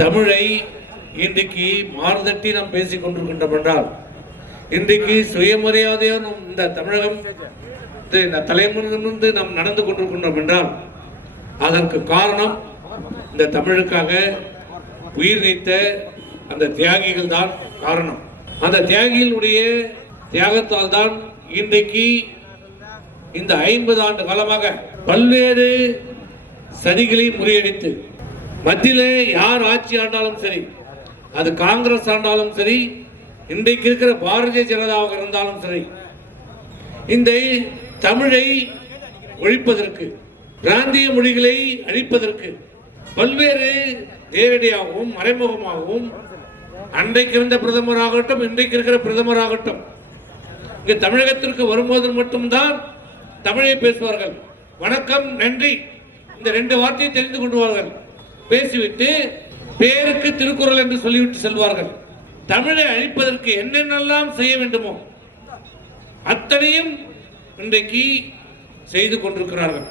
தமிழை இன்றைக்கு மாறுதட்டி நாம் பேசிக் கொண்டிருக்கின்றோம் என்றால், இன்றைக்கு சுயமரியாதையான இந்த தமிழகம் தலைமுறையிலிருந்து நாம் நடந்து கொண்டிருக்கின்றோம் என்றால், அதற்கு காரணம் இந்த தமிழுக்காக உயிர் நீத்த அந்த தியாகிகள் தான் காரணம். அந்த தியாகிகளுடைய தியாகத்தால் தான் இன்றைக்கு இந்த 50 ஆண்டு காலமாக பல்வேறு சதிகளை முறியடித்து மத்தியிலே யார் ஆட்சி ஆண்டாலும் சரி, அது காங்கிரஸ் ஆண்டாலும் சரி, இன்றைக்கு இருக்கிற பாரதிய ஜனதாவாக இருந்தாலும் சரி, இந்த தமிழை ஒழிப்பதற்கு, பிராந்திய மொழிகளை அழிப்பதற்கு பல்வேறு நேரடியாகவும் மறைமுகமாகவும் அன்றைக்கு இருந்த பிரதமராகட்டும், இன்றைக்கு இருக்கிற பிரதமராகட்டும், இங்கு தமிழகத்திற்கு வரும்போது மட்டும்தான் தமிழை பேசுவார்கள். வணக்கம், நன்றி, இந்த 2 வார்த்தையை தெரிந்து கொள்வார்கள். பேசிவிட்டு பேருக்கு திருக்குறள் என்று சொல்லிவிட்டு செல்வார்கள். தமிழை அழிப்பதற்கு என்னென்னலாம் செய்ய வேண்டுமோ அத்தனையும் இன்றைக்கு செய்து கொண்டிருக்கிறார்கள்.